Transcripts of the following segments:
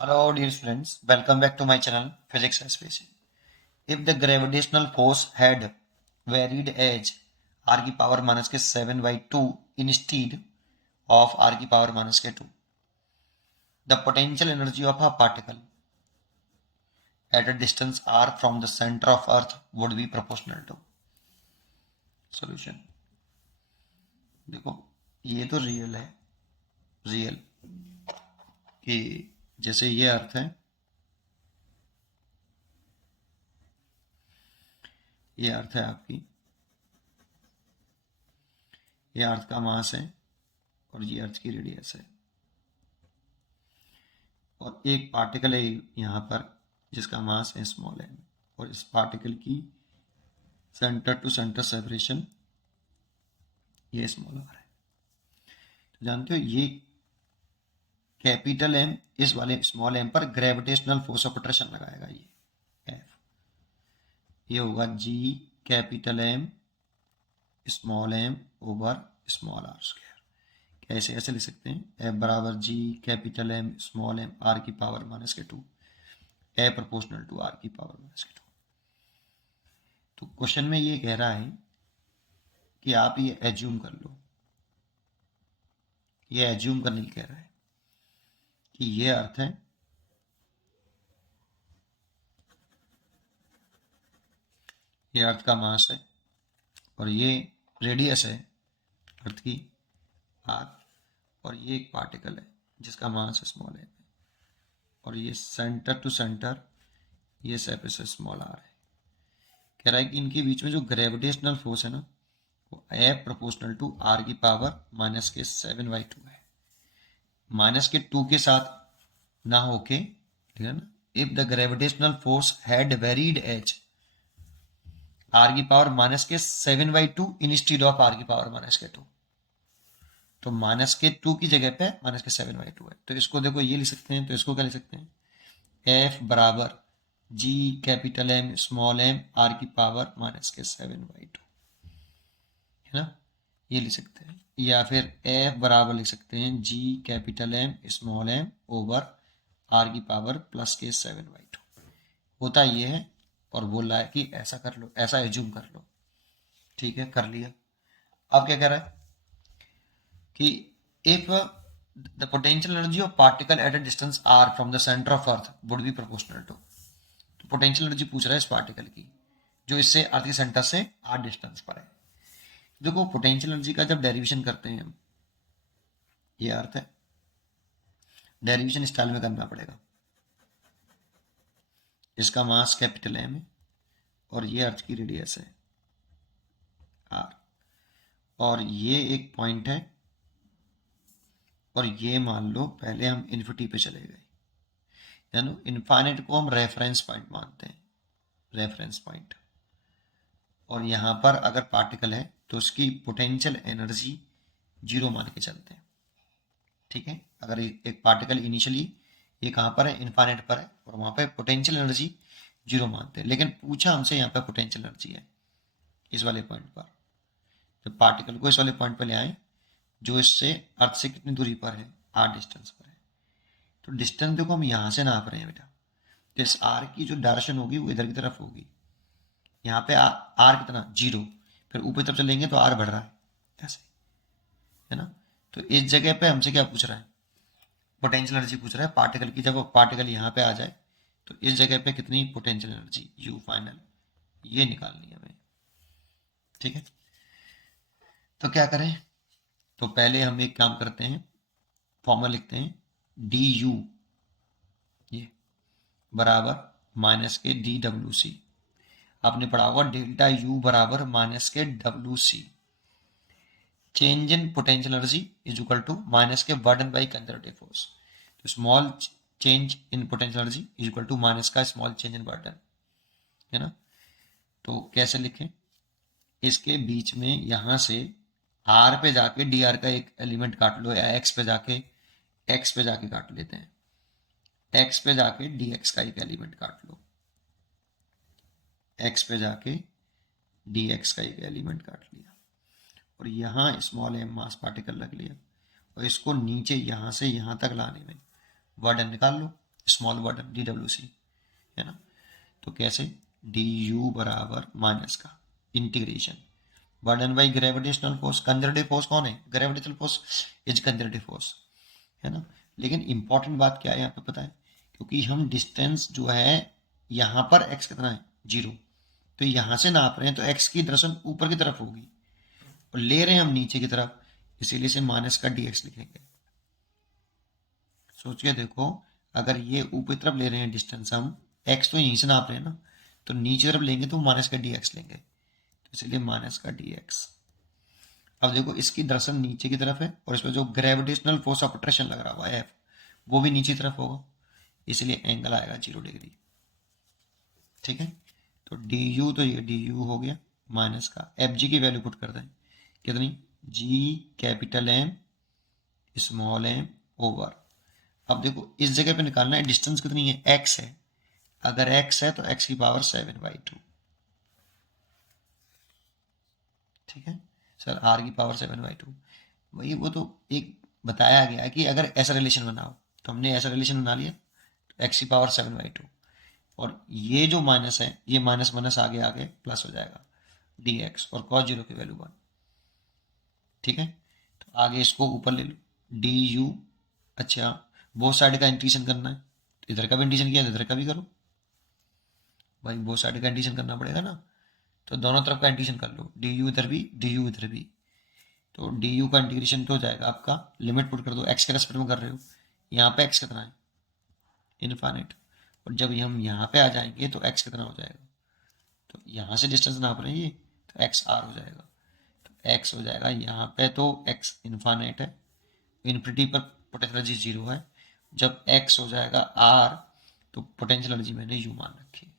Hello dear students, welcome back to my channel Physics and Space. If the gravitational force had varied as r की power minus के 7 by 2 instead of r की power minus के 2, the potential energy of a particle at a distance r from the center of earth would be proportional to. Solution. देखो ये तो real है, real कि जैसे ये अर्थ है, ये अर्थ है आपकी, ये अर्थ का मास है और ये अर्थ की रेडियस है और एक पार्टिकल है यहाँ पर जिसका मास है स्मॉल एम और इस पार्टिकल की सेंटर टू सेंटर सेपरेशन ये स्मॉल आर है। तो जानते हो ये कैपिटल एम इस वाले स्मॉल एम पर ग्रेविटेशनल फोर्स ऑफ अट्रैक्शन लगाएगा, ये एफ, ये होगा G capital M small M over small R square. कैसे ऐसे लिख सकते हैं, एफ बराबर G capital M small M R की पावर माइनस के 2, ए प्रोपोर्शनल टू आर की पावर माइनस के 2। तो क्वेश्चन में ये कह रहा है कि आप ये एज्यूम कर लो, ये एज्यूम करने के कह रहा है कि ये अर्थ है, ये अर्थ का मास है और ये रेडियस है अर्थ की आर और ये एक पार्टिकल है जिसका मास स्मॉल है और ये सेंटर टू सेंटर ये सेपरेशन स्मॉल आर है। कह रहा है कि इनके बीच में जो ग्रेविटेशनल फोर्स है ना वो एफ प्रोपोर्शनल टू आर की पावर माइनस के 7/2 है। माइनस के 2 के साथ ना होके, ठीक है ना, if the gravitational force had varied as R की पावर माइनस के 7/2 इंस्टीड ऑफ आर की पावर माइनस के 2, तो माइनस के 2 की जगह पे माइनस के 7/2 है। तो इसको देखो ये लिख सकते हैं, तो इसको क्या लिख सकते हैं, एफ बराबर G capital M small M R की पावर माइनस के 7/2, है ना, ये लिख सकते हैं। या फिर एफ बराबर लिख सकते हैं G capital M small M over R की पावर प्लस के 7/2। होता ये है और बोल रहा है कि ऐसा कर लो, ऐसा एज्यूम कर लो। ठीक है, कर लिया। अब क्या कह रहा है कि if the potential energy of particle at a distance R from the centre of earth would be proportional to. तो पोटेंशियल एनर्जी पूछ रहा है इस पार्टिकल की जो इससे अर्थ के सेंटर से आर डिस्टेंस पर है। देखो पोटेंशियल एनर्जी का जब डेरिवेशन करते हैं हम, ये अर्थ है, डेरिवेशन स्टाइल में करना पड़ेगा। इसका मास कैपिटल एम है और ये अर्थ की रेडियस है आर और ये एक पॉइंट है और ये मान लो पहले हम इन्फिनिटी पे चले गए, यानी इनफाइनाइट को हम रेफरेंस पॉइंट मानते हैं, रेफरेंस पॉइंट। और यहाँ पर अगर पार्टिकल है तो उसकी पोटेंशियल एनर्जी 0 मान के चलते हैं। ठीक है, अगर एक पार्टिकल इनिशियली ये कहाँ पर है, इनफाइनाइट पर है और वहाँ पे पोटेंशियल एनर्जी 0 मानते हैं, लेकिन पूछा हमसे यहाँ पे पोटेंशियल एनर्जी है इस वाले पॉइंट पर। तो पार्टिकल को इस वाले पॉइंट पर ले आए जो इससे अर्थ से कितनी दूरी पर है, आर डिस्टेंस पर है। तो डिस्टेंस देखो हम यहाँ से नाप रहे हैं बेटा, तो इस आर की जो डायरेक्शन होगी वो इधर की तरफ होगी। यहाँ पे आर कितना 0, फिर ऊपर तरफ चलेंगे तो आर बढ़ रहा है ऐसे, है ना। तो इस जगह पे हमसे क्या पूछ रहा है, पोटेंशियल एनर्जी पूछ रहा है पार्टिकल की। जब पार्टिकल यहाँ पे आ जाए तो इस जगह पे कितनी पोटेंशियल एनर्जी यू फाइनल, ये निकालनी है हमें। ठीक है, तो क्या करें, तो पहले हम एक काम करते हैं, फॉर्मूला लिखते हैं डी यू ये बराबर माइनस के डी डब्ल्यू सी। आपने पढ़ा होगा डेल्टा यू बराबर माइनस के W C, change in potential energy is equal to minus के बर्डन बाई कंजर्वेटिव फोर्स। तो small change in potential energy is equal to minus का स्मॉल चेंज इन बर्डन, है ना। तो कैसे लिखें, इसके बीच में यहाँ से आर पे जाके डी आर का एक एलिमेंट काट लो, या एक्स पे जाके काट लेते हैं, एक्स पे जाके डी एक्स का एक एलिमेंट काट लो, एक्स पे जाके डी एक्स का एक एलिमेंट काट लिया और यहाँ स्मॉल एम मास पार्टिकल रख लिया और इसको नीचे यहाँ से यहाँ तक लाने में वर्डन निकाल लो। स्मॉल बर्डन DWC, है ना। तो कैसे, du बराबर माइनस का integration burden by gravitational force. Conservative force कौन है, gravitational force is conservative force, है ना। लेकिन इंपॉर्टेंट बात क्या है यहाँ पे पता है, क्योंकि हम डिस्टेंस जो है यहाँ पर x कितना है 0, तो यहाँ से नाप रहे हैं तो x की दर्शन ऊपर की तरफ होगी और ले रहे हैं हम नीचे की तरफ, इसीलिए से माइनस का dx लिखेंगे। सोचिए देखो, अगर ये ऊपर की तरफ ले रहे हैं डिस्टेंस हम, x तो यहीं से नाप रहे हैं ना, तो नीचे तरफ लेंगे तो माइनस का dx लेंगे, तो इसलिए माइनस का dx। अब देखो इसकी दर्शन नीचे की तरफ है और इसमें जो ग्रेविटेशनल फोर्स ऑफ अट्रैक्शन लग रहा हुआ है F, वो भी नीचे की तरफ होगा, इसलिए एंगल आएगा 0 डिग्री। ठीक है, तो du तो ये du हो गया माइनस का fg की वैल्यू पुट कर दें कितनी, g capital M small m over. अब देखो इस जगह पे निकालना है डिस्टेंस कितनी है, x है, अगर x है तो x की पावर 7/2। ठीक है सर, r की पावर 7/2, वही वो तो एक बताया गया कि अगर ऐसा रिलेशन बनाओ, तो हमने ऐसा रिलेशन बना लिया, तो x की पावर 7/2 और ये जो माइनस है ये माइनस माइनस आगे आगे प्लस हो जाएगा dx और cos 0 की वैल्यू 1। ठीक है, तो आगे इसको ऊपर ले लो du। अच्छा, बोथ साइड का इंटीग्रेशन करना है, तो इधर का भी इंटीग्रेशन किया तो इधर का भी करो भाई, बोथ साइड का इंटीग्रेशन करना पड़ेगा ना, तो दोनों तरफ का इंटीग्रेशन कर लो, du इधर भी du इधर भी, तो du का इंटीग्रेशन तो हो जाएगा आपका, लिमिट पुट कर दो, x के रेस्पेक्ट में कर रहे हो, यहाँ पे x कितना है इनफाइनाइट, और जब हम यहाँ पे आ जाएंगे तो x कितना हो जाएगा, तो यहाँ से डिस्टेंस नाप रहे हैं ये, तो x r हो जाएगा, तो x हो जाएगा यहाँ पे तो x इनफाइनाइट है, इन्फिनिटी पर पोटेंशियल एनर्जी 0 है, जब x हो जाएगा r तो पोटेंशियल एनर्जी मैंने u मान रखी है,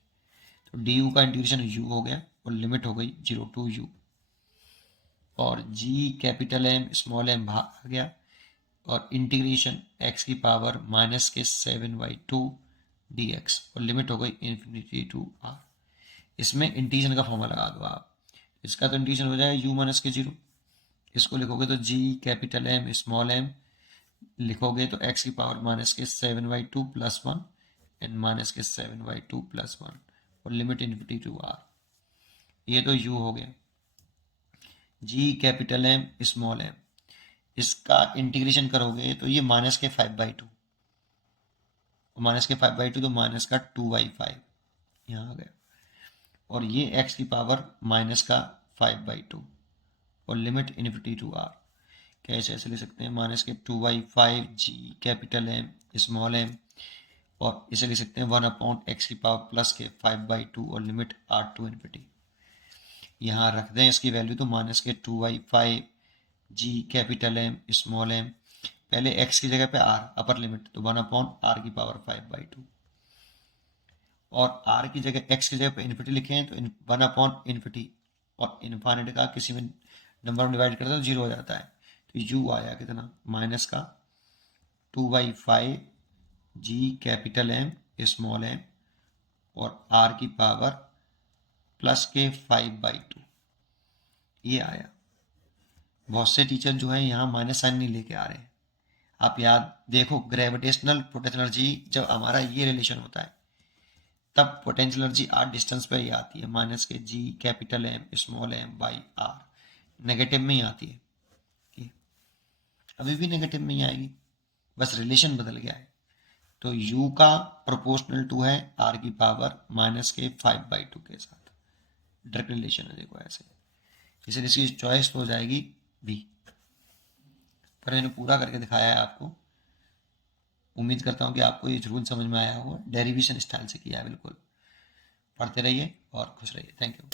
तो du का इंटीग्रेशन u हो गया और लिमिट हो गई 0 to u, और g capital M small m बाहर आ गया और इंटीग्रेशन x की पावर माइनस के 7/2 dx और लिमिट हो गई इन्फिनिटी टू r। इसमें इंटीग्रेशन का फॉर्मूला लगा दो आप, इसका तो इंटीग्रेशन हो जाएगा u माइनस के 0, इसको लिखोगे तो g capital M small m लिखोगे तो x की पावर माइनस के 7/2 प्लस 1 एंड माइनस के 7/2 प्लस 1 और लिमिट इन्फिनिटी टू r। ये तो u हो गया, g capital M small m, इसका इंटीग्रेशन करोगे तो ये माइनस के 5/2, माइनस के 5/2 तो माइनस का 2/5 यहाँ आ गया, और ये x की पावर माइनस का 5/2 और लिमिट इन्फिनिटी टू r। कैसे ऐसे ले सकते हैं, माइनस के 2/5 g capital M small m, और इसे ले सकते हैं 1/x की पावर प्लस के 5/2 और लिमिट r टू इन्फिनिटी। यहाँ रख दें इसकी वैल्यू तो माइनस के 2/5 g capital M small m, पहले x की जगह पे r अपर लिमिट, तो 1/r की पावर 5/2, और r की जगह x की जगह पे इन्फिनिटी लिखे हैं तो 1/इन्फिनिटी, और इनफाइनाइट का किसी में नंबर में डिवाइड करते हैं तो 0 हो जाता है, तो u आया कितना माइनस का 2/5 g capital M small m और r की पावर प्लस के 5/2, ये आया। बहुत से टीचर जो है यहाँ माइनस साइन नहीं लेके आ रहे हैं, आप याद देखो ग्रेविटेशनल पोटेंशियल एनर्जी जब हमारा ये रिलेशन होता है तब पोटेंशियल एनर्जी आर डिस्टेंस पे ही आती है, माइनस के G capital M small M by R, negative में ही आती है, अभी भी नेगेटिव में ही आएगी, बस रिलेशन बदल गया है। तो u का प्रोपोर्शनल टू है r की पावर माइनस के 5/2 के साथ, डायरेक्ट रिलेशन है देखो ऐसे, इसलिए इसकी चॉइस तो हो जाएगी बी। पर मैंने पूरा करके दिखाया है आपको, उम्मीद करता हूँ कि आपको ये जरूर समझ में आया होगा, डेरिवेशन स्टाइल से किया है बिल्कुल। पढ़ते रहिए और खुश रहिए, थैंक यू।